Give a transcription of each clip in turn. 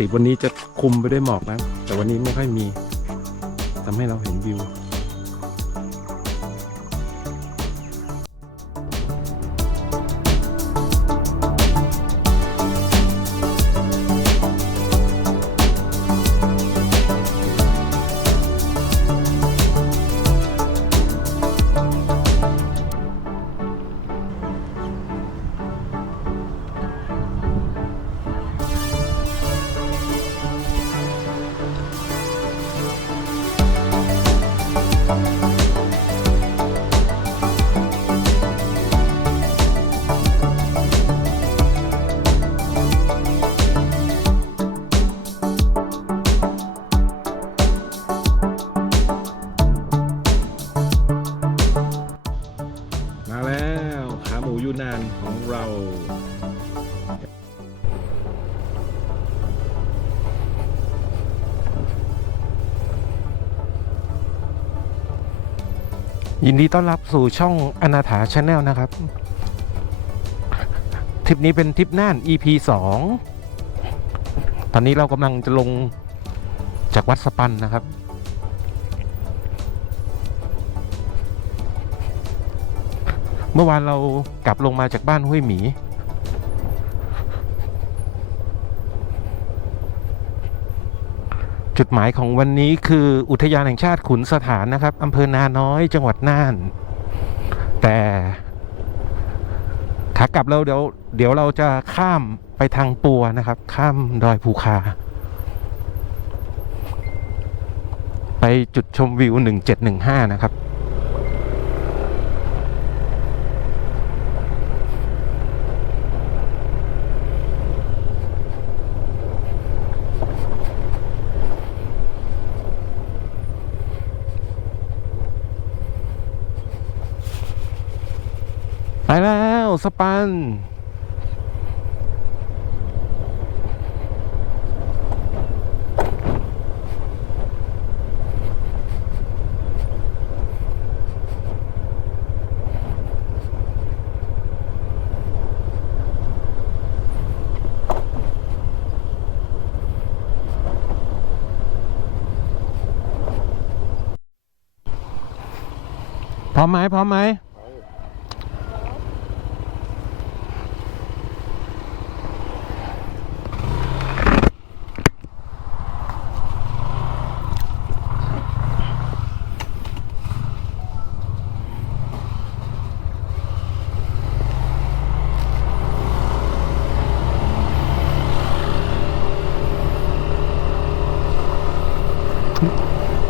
ติวันนี้จะคุมไปด้วยหมอกนะ แต่วันนี้ไม่ค่อยมีทำให้เราเห็นวิว ยินดีต้อนรับสู่ช่องอนาถาชาแนลนะครับ ทริปนี้เป็นทริปน่าน EP 2ตอนนี้เรากำลังจะลงจากวัดสปันนะครับ เมื่อวานเรากลับลงมาจากบ้านห้วยหมี จุดหมายของวันนี้คืออุทยานแห่งชาติขุนสถานนะครับอำเภอนาน้อยจังหวัดน่าน แต่ขากลับเราเดี๋ยวเดี๋ยวเราจะข้ามไปทางปัวนะครับ ข้ามดอยภูคา ไปจุดชมวิว 1715 นะครับ สปัน พร้อมไหมพร้อมไหม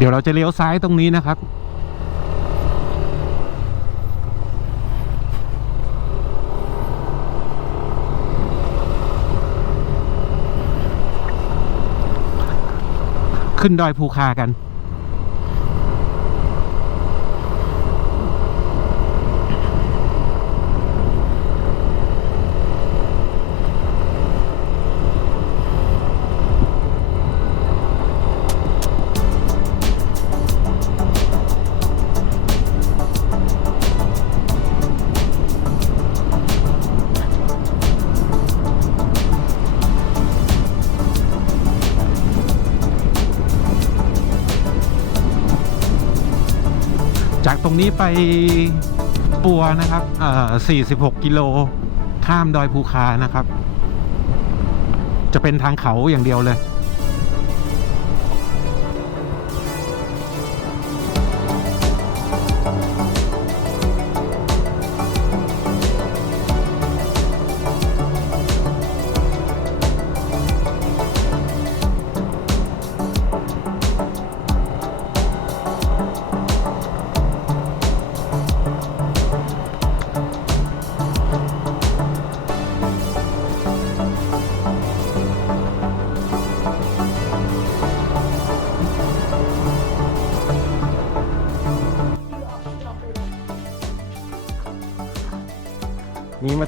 เดี๋ยวเราจะเลี้ยวซ้ายตรงนี้นะครับ ขึ้นดอยภูคากัน ตรงนี้ไปปัวนะครับ46 กิโล ข้ามดอยภูคานะครับ จะเป็นทางเขาอย่างเดียวเลย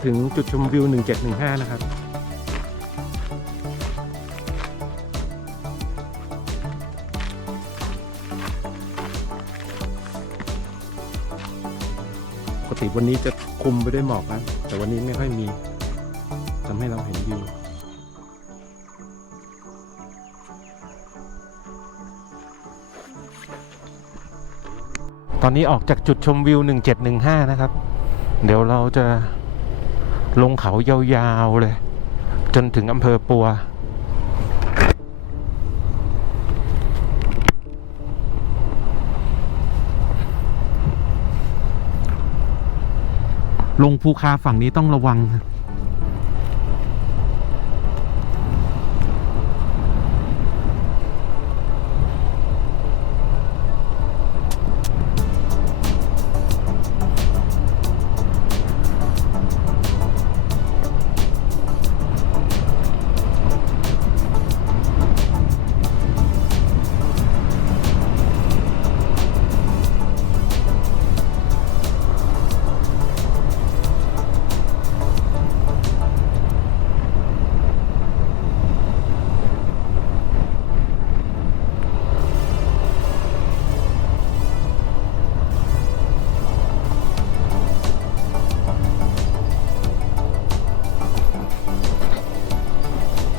ถึงจุดชมวิว 1715 นะครับ ปกติวันนี้จะคุมไปด้วยหมอกนะแต่วันนี้ไม่ค่อยมีทำให้เราเห็นวิวตอนนี้ออกจากจุดชมวิว 1715 นะครับ เดี๋ยวเราจะ ลงเขายาวๆเลย จนถึงอำเภอปัว ลงภูคาฝั่งนี้ต้องระวัง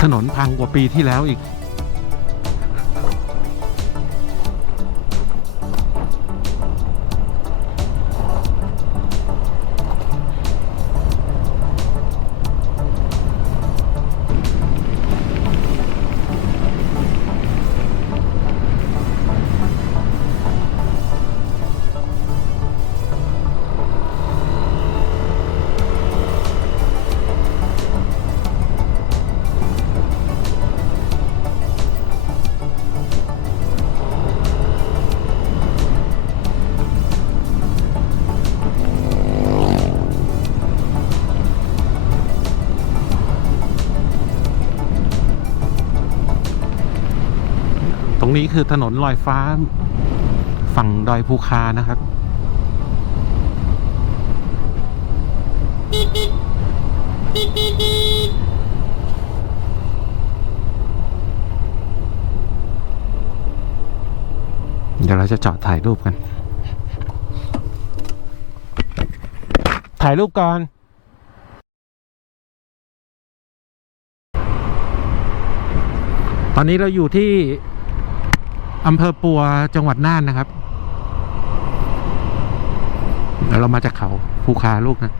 ถนนพังกว่าปีที่แล้วอีก ตรงนี้คือถนนลอยฟ้า ฝั่งดอยภูคานะครับ เดี๋ยวเราจะจอดถ่ายรูปกัน ถ่ายรูปก่อนตอนนี้เราอยู่ที่ อำเภอปัวจังหวัดน่านนะครับเรามาจากเขาภูคาลูกนะ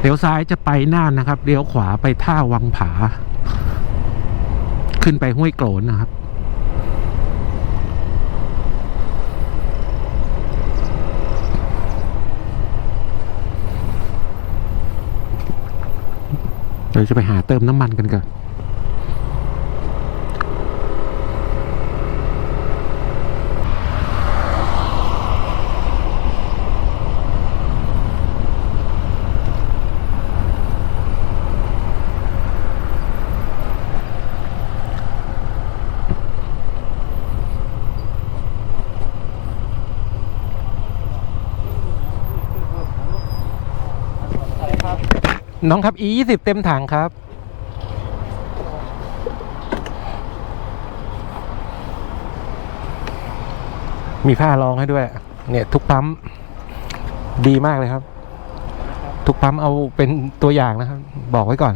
เลี้ยวซ้ายจะไปน่านนะครับ เลี้ยวขวาไปท่าวังผา ขึ้นไปห้วยโกรนนะครับ เราจะไปหาเติมน้ำมันกันก่อน น้องครับ e ยี่สิบเต็มถังครับ มีผ้ารองให้ด้วย เนี่ย ทุกปั๊ม ดีมากเลยครับ ทุกปั๊มเอาเป็นตัวอย่างนะครับ บอกไว้ก่อน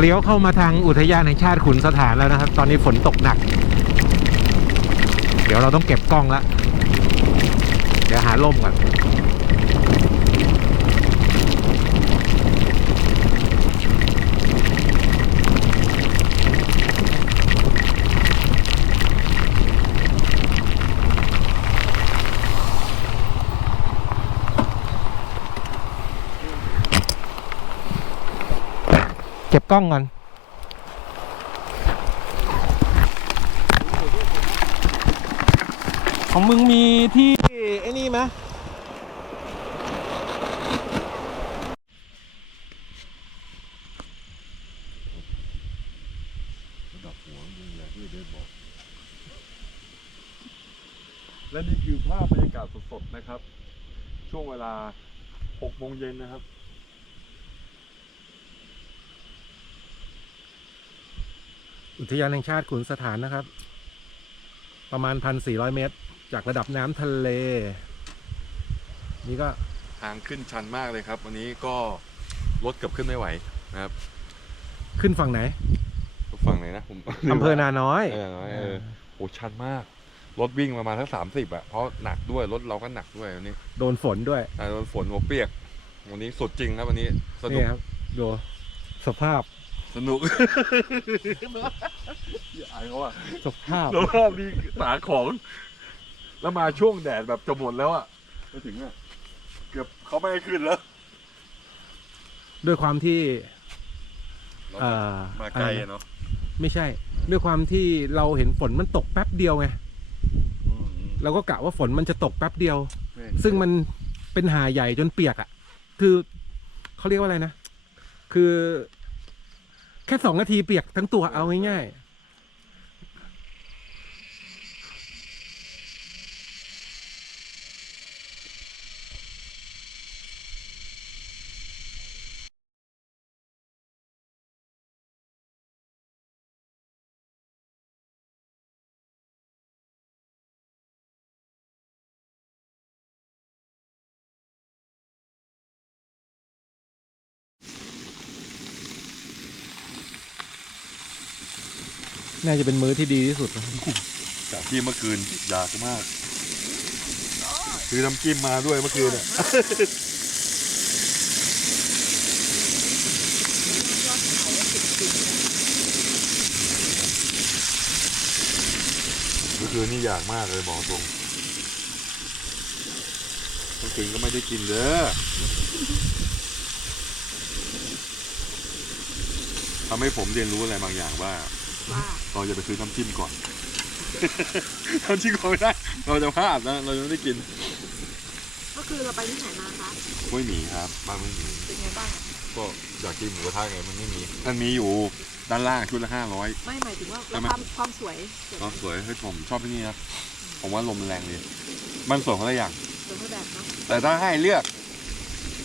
เลี้ยวเข้ามาทางอุทยานแห่งชาติขุนสถานแล้วนะครับ ตอนนี้ฝนตกหนัก เดี๋ยวเราต้องเก็บกล้องละ เดี๋ยวหาล่มก่อน กล้องก่อนของมึงมีที่ไอ้นี่ไหมและนี่คือภาพบรรยากาศสดๆนะครับ ช่วงเวลา6โมงเย็นนะครับ อุทยานแห่งชาติขุนสถานนะครับ ประมาณ 1,400 เมตร จากระดับน้ำทะเล นี่ก็ทางขึ้นชันมากเลยครับ วันนี้ก็รถเกือบขึ้นไม่ไหวนะครับ ขึ้นฝั่งไหนฝั่งไหนนะผมอำเภอนาน้อยเออเออโอ้ชันมาก รถวิ่งประมาณทั้งสามสิบอะเพราะหนักด้วย รถเราก็หนักด้วยวันนี้ โดนฝนด้วยอ่าโดนฝนหัวเปียก วันนี้สุดจริงครับวันนี้ สนุนี่กครับดูสภาพ สนุกอย่าอายเขาอะสภาพแล้วรอบนี้หาของ แล้วมาช่วงแดดแบบจะหมดแล้วอะไปถึงอะเกือบเขาไม่ให้ขึ้นแล้ว ด้วยความที่เอ่อมาไกลอะไรอะนะเนาะไม่ใช่ ด้วยความที่เราเห็นฝนมันตกแป๊บเดียวไงเราก็กะว่าฝนมันจะตกแป๊บเดียว ซึ่งมันเป็นหาใหญ่จนเปียกอะ่ะคือเขาเรียกว่าอะไรนะ คือ แค่สองนาทีเปียกทั้งตัวเอาง่ายๆ น่าจะเป็นมื้อที่ดีที่สุดนะจากที่เมื่อคืนอยากมาก คือน้ำจิ้มมาด้วยเมื่อคืนเนี่ยเมื่อคืนนี่อยากมากเลยบอกตรงเมื่อคืนก็ไม่ได้กินเด้อทำให้ผมเรียนรู้อะไรบางอย่างว่าว่า เราจะไปซื้อน้ำจิ้มก่อน น้ำจิ้มก่อนไม่ได้ เราจะพลาดนะ เราจะไม่ได้กิน ก็คือเราไปที่ไหนมาคะกล้วยหมีครับบ้านกล้วยหมี เป็นไงบ้าง ก็อยากกินหมูกระทะไงมันไม่มี มันมีอยู่ด้านล่างชุดละห้าร้อย ไม่หมายถึงว่าใช่ไหมความความสวยสวยก็สวยเฮ้ยผมชอบที่นี่ครับผมว่าลมมันแรงดีมันสวยคนละอย่างสวยแบบเนาะแต่ถ้าให้เลือก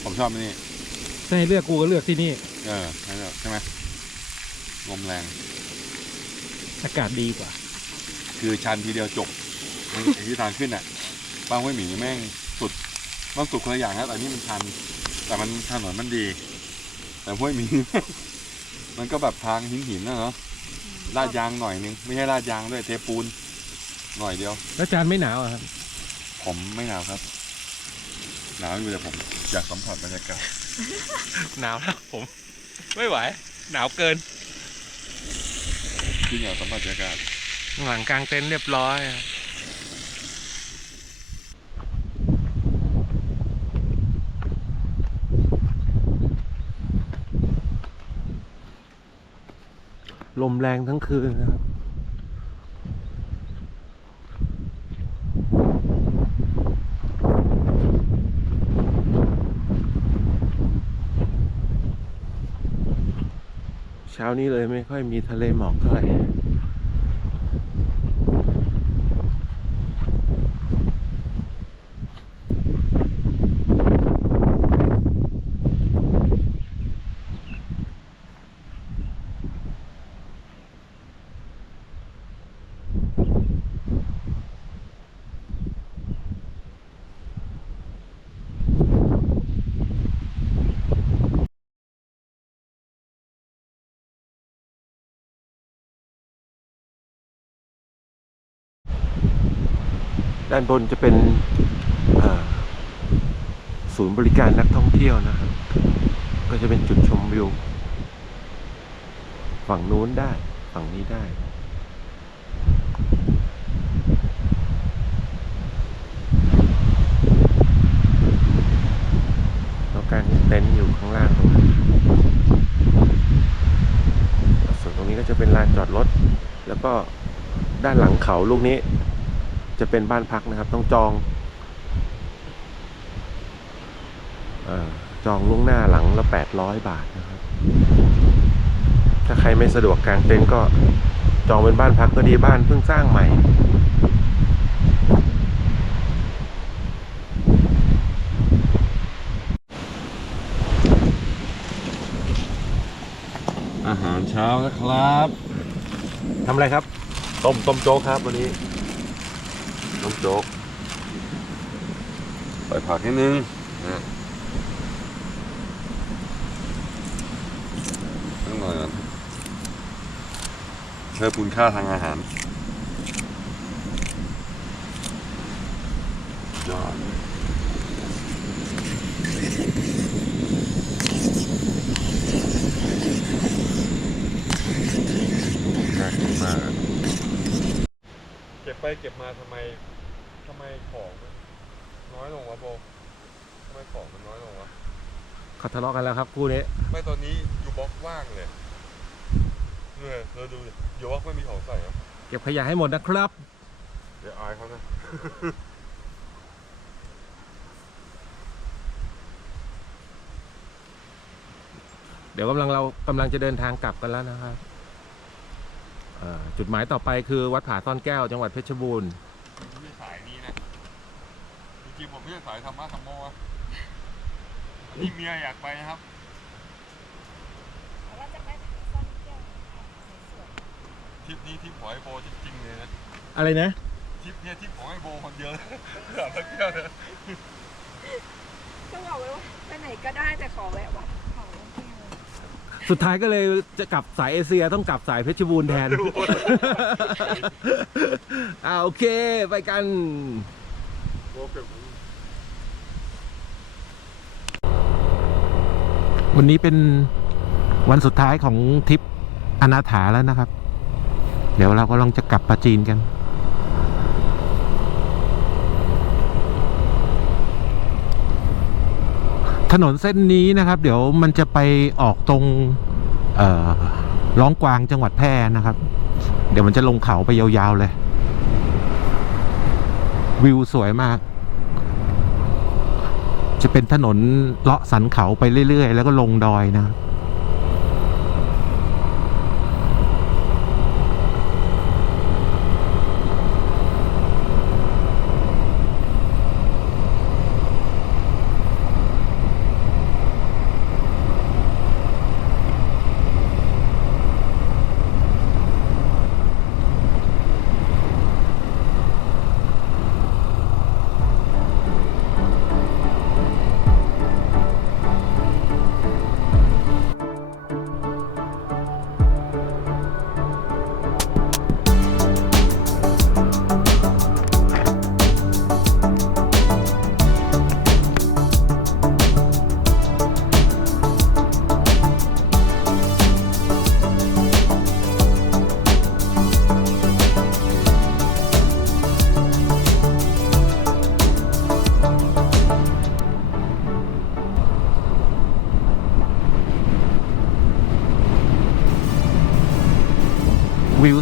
ผมชอบที่นี่ถ้าให้เลือกกูก็เลือกที่นี่ เออให้เลือกใช่ไหมลมแรง อากาศดีกว่า คือชันทีเดียวจบไอ้ไอ้ที่ทางขึ้นอะบ้านห้วยหมีแม่งสุดมันสุดคนละอย่างนะแต่นี่มันชัน แต่มันถนนมันดี แต่ห้วยหมี มันก็แบบทางหินหินๆนะเนาะลาดยางหน่อยนึงไม่ใช่ลาดยางด้วยเทปูน หน่อยเดียว แล้วจานไม่หนาวอะครับ ผมไม่หนาวครับ หนาวอยู่แต่ผมอยากสัมผัสบรรยากาศ หนาวแล้วผม ไม่ไหว หนาวเกิน จริงอยากสัมผัสบรรยากาศหลังกลางเต็นท์เรียบร้อยอะลมแรงทั้งคืนนะครับ เช้านี้เลยไม่ค่อยมีทะเลหมอกเท่าไหร่ ด้านบนจะเป็นศูนย์บริการนักท่องเที่ยวนะครับ ก็จะเป็นจุดชมวิว ฝั่งนู้นได้ ฝั่งนี้ได้ แล้วกางเต็นท์อยู่ข้างล่างตรงนั้ส่วนตรงนี้ก็จะเป็นลานจอดรถ แล้วก็ด้านหลังเขาลูกนี้ จะเป็นบ้านพักนะครับ ต้องจองออจองล่วงหน้าหลังละแปดร้อยบาทนะครับ ถ้าใครไม่สะดวกกางเต็นท์ก็จองเป็นบ้านพักก็ดีบ้านเพิ่งสร้างใหม่อาหารเช้านะครับ ทำอะไรครับ ต้มต้มโจ๊กครับวันนี้ ต้มโจ๊กใส่ผักนิดนึงนะต้องหน่อยก่อนเพิ่มคุณค่าทางอาหารยอดน่ากินมาก เก็บไปเก็บมาทำไมทำไมของมันน้อยลงวะโบทำไมของมันน้อยลงวะ เขาทะเลาะกันแล้วครับคู่นี้ ไม่ตอนนี้อยู่บล็อกว่างเลยเนี่ยเราดูดิอยู่บล็อกไม่มีของใส่อะเก็บขยะให้หมดนะครับ เดี๋ยวอายเขานะ เดี๋ยวกำลังเรากำลังจะเดินทางกลับกันแล้วนะครับเอ่อ จุดหมายต่อไปคือวัดผาซ่อนแก้วจังหวัดเพชรบูรณ์ไม่ใช่สายนี้นะจริงๆผมไม่ใช่สายธรรมะธรรมโมอะอันนี้เมียอยากไปนะครับเราจะไปซ่อนเที่ยวสวยทริปนี้ทริปของไอโบจริงๆเลยนะอะไรนะทริปเนี้ยทริปของไอโบคนเดียวเลยเพื่อมาเที่ยวเลย ๆก็บอกไว้ว่าไปไหนก็ได้แต่ขอแวะวัดขอแวะเที่ยว สุดท้ายก็เลยจะกลับสายเอเชียต้องกลับสายเพชรบูรณ์แทน อ่าโอเค ไปกันโบเก็บวันนี้เป็นวันสุดท้ายของทริปอนาถาแล้วนะครับ เดี๋ยวเราก็ลองจะกลับปาจีนกัน ถนนเส้นนี้นะครับ เดี๋ยวมันจะไปออกตรงเอ่อร้องกวางจังหวัดแพร่นะครับ เดี๋ยวมันจะลงเขาไปยาวๆเลย วิวสวยมาก จะเป็นถนนเลาะสันเขาไปเรื่อยๆ แล้วก็ลงดอยนะครับ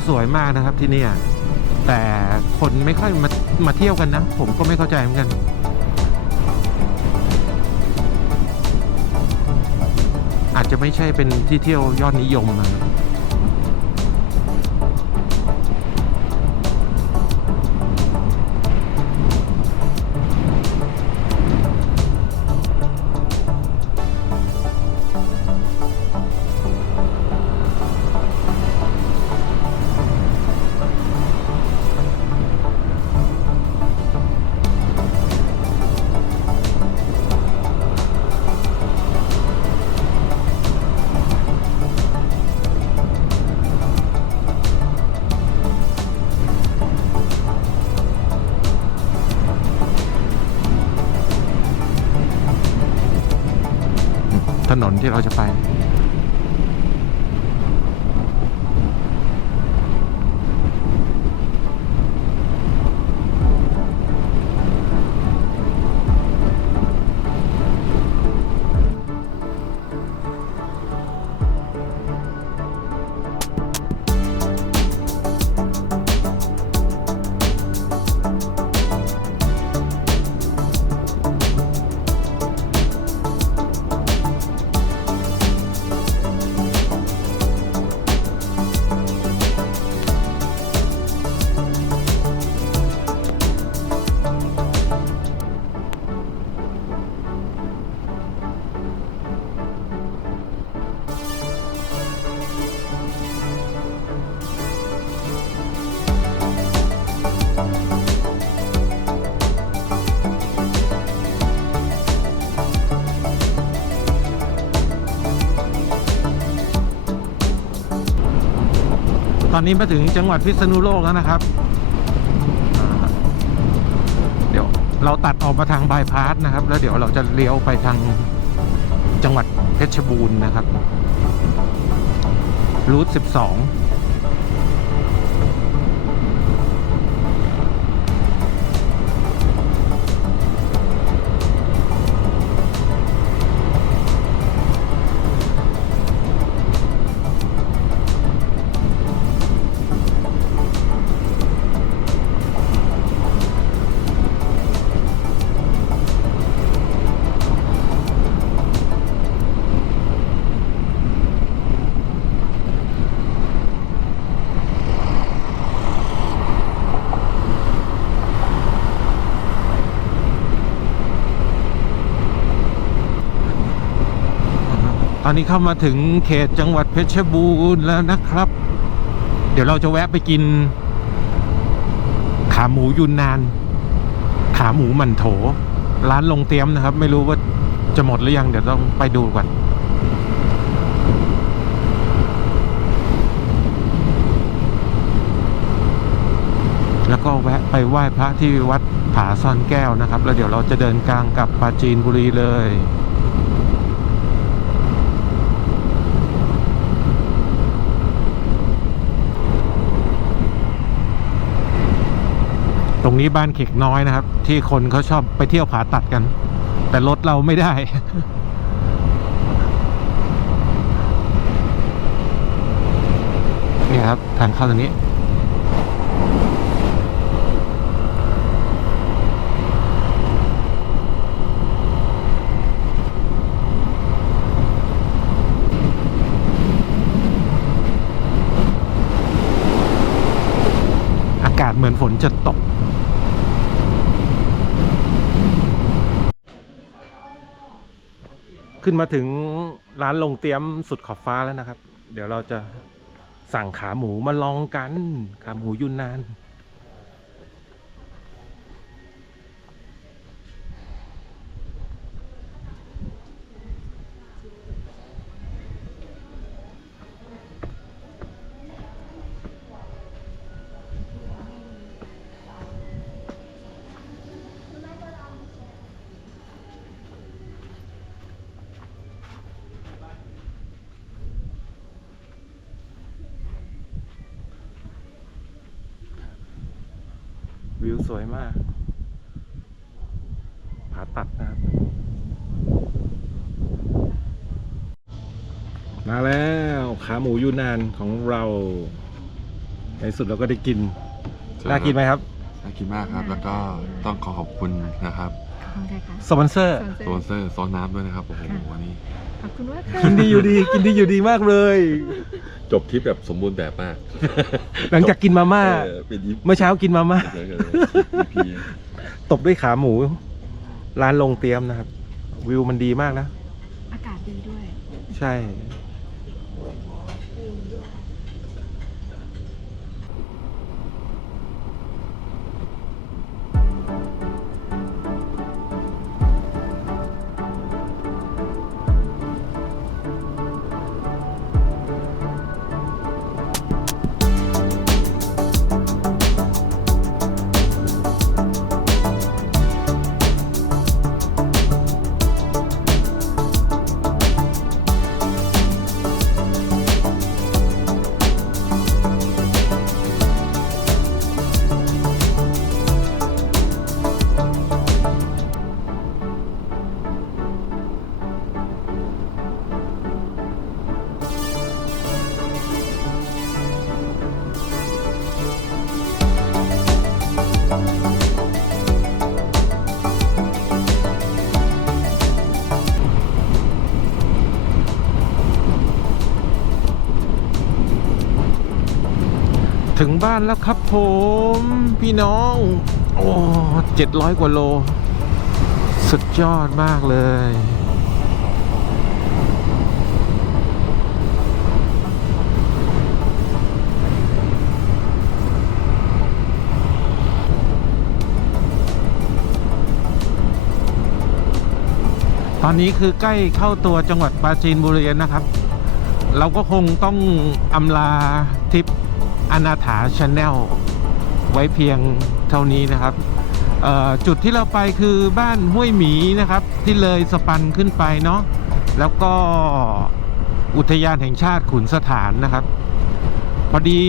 สวยมากนะครับที่นี่แต่คนไม่ค่อยมามาเที่ยวกันนะ ผมก็ไม่เข้าใจเหมือนกันอาจจะไม่ใช่เป็นที่เที่ยวยอดนิยมนะ ที่เราจะไป นี้มาถึงจังหวัดพิษณุโลกแล้วนะครับ เดี๋ยวเราตัดออกมาทางบายพาสนะครับ แล้วเดี๋ยวเราจะเลี้ยวไปทางจังหวัดเพชรบูรณ์นะครับรูท12 องตอนนี้เข้ามาถึงเขตจังหวัดเพชรบูรณ์แล้วนะครับ เดี๋ยวเราจะแวะไปกิน ขาหมูยุนนาน ขาหมูหมันโถ ร้านลงเตรียมนะครับ ไม่รู้ว่าจะหมดหรือยัง เดี๋ยวต้องไปดูก่อนแล้วก็แวะไปไหว้พระที่วัดผาซ่อนแก้วนะครับ แล้วเดี๋ยวเราจะเดินกลางกับปราจีนบุรีเลย ตรงนี้บ้านเข็กน้อยนะครับ ที่คนเขาชอบไปเที่ยวผาตัดกัน แต่รถเราไม่ได้เนี่ยครับ ทางเข้าตรงนี้อากาศเหมือนฝนจะตก ขึ้นมาถึงร้านลงเตี้ยมสุดขอบฟ้าแล้วนะครับ เดี๋ยวเราจะสั่งขาหมูมาลองกัน ขาหมูยุนนาน สวยมาก ผาตัดนะครับ มาแล้วขาหมูยูนานของเรา ในสุดเราก็ได้กิน น่ากินไหมครับ น่ากินมากครับ แล้วก็ต้องขอขอบคุณนะครับขอบคุณค่ะค่ะสปอนเซอร์สปอนเซอร์ซอสน้ำด้วยนะครับโอ้โหวันนี้ขอบคุณมากค่ะกินดีอยู่ดี กินดีอยู่ดีมากเลย จบทริปแบบสมบูรณ์แบบมากหลังจากกินมาม่าเออเป็นยิปเมื่อเช้ากินมาม่าเออพีตบด้วยขาหมู ร้านลงเตรียมนะครับ วิวมันดีมากนะ อากาศดีด้วย ใช่ งบ้านแล้วครับผม พี่น้อง โอ้เจ็ดร้อยกว่าโล สุดยอดมากเลย ตอนนี้คือใกล้เข้าตัวจังหวัดปราจีนบุรีนะครับ เราก็คงต้องอำลาทริป อนาถาชาแนลไว้เพียงเท่านี้นะครับ จุดที่เราไปคือบ้านห้วยหมีนะครับ ที่เลยสปันขึ้นไปเนาะแล้วก็อุทยานแห่งชาติขุนสถานนะครับ พอดี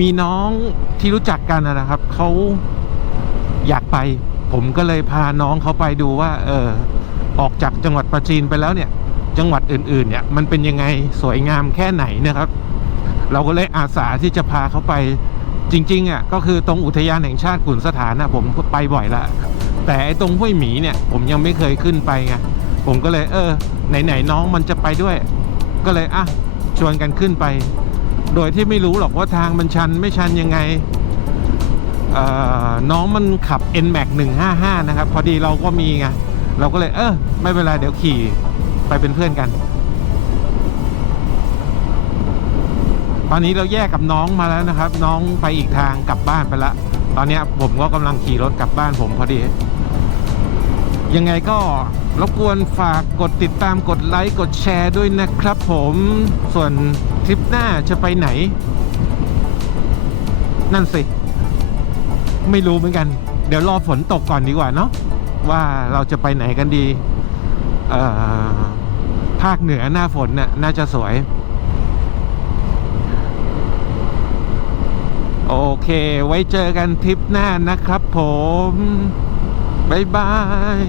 มีน้องที่รู้จักกันนะครับเขาอยากไป ผมก็เลยพาน้องเขาไปดูว่า เออออกจากจังหวัดปราจีนไปแล้วเนี่ย จังหวัดอื่นๆ เนี่ยมันเป็นยังไงสวยงามแค่ไหนนะครับ เราก็เลยอาสาที่จะพาเขาไปจริงๆอะก็คือตรงอุทยานแห่งชาติขุนสถานนะผมไปบ่อยละแต่ไอ้ตรงห้วยหมีเนี่ย ผมยังไม่เคยขึ้นไปไงผมก็เลยเออ ไหนๆน้องมันจะไปด้วย ก็เลยอะชวนกันขึ้นไป โดยที่ไม่รู้หรอกว่าทางมันชันไม่ชันยังไงเอ่อน้องมันขับ NMAX 155 นะครับ พอดีเราก็มีไงเราก็เลยเออไม่เป็นไรเดี๋ยวขี่ไปเป็นเพื่อนกัน ตอนนี้เราแยกกับน้องมาแล้วนะครับ น้องไปอีกทางกลับบ้านไปละ ตอนนี้ผมก็กำลังขี่รถกลับบ้านผมพอดี ยังไงก็รบกวนฝากกดติดตามกดไลค์กดแชร์ด้วยนะครับผมส่วนทริปหน้าจะไปไหน นั่นสิ ไม่รู้เหมือนกัน เดี๋ยวรอฝนตกก่อนดีกว่าเนาะว่าเราจะไปไหนกันดีภาคเหนือหน้าฝนน่ะน่าจะสวย โอเค ไว้เจอกันทริปหน้านะครับผม บ๊ายบาย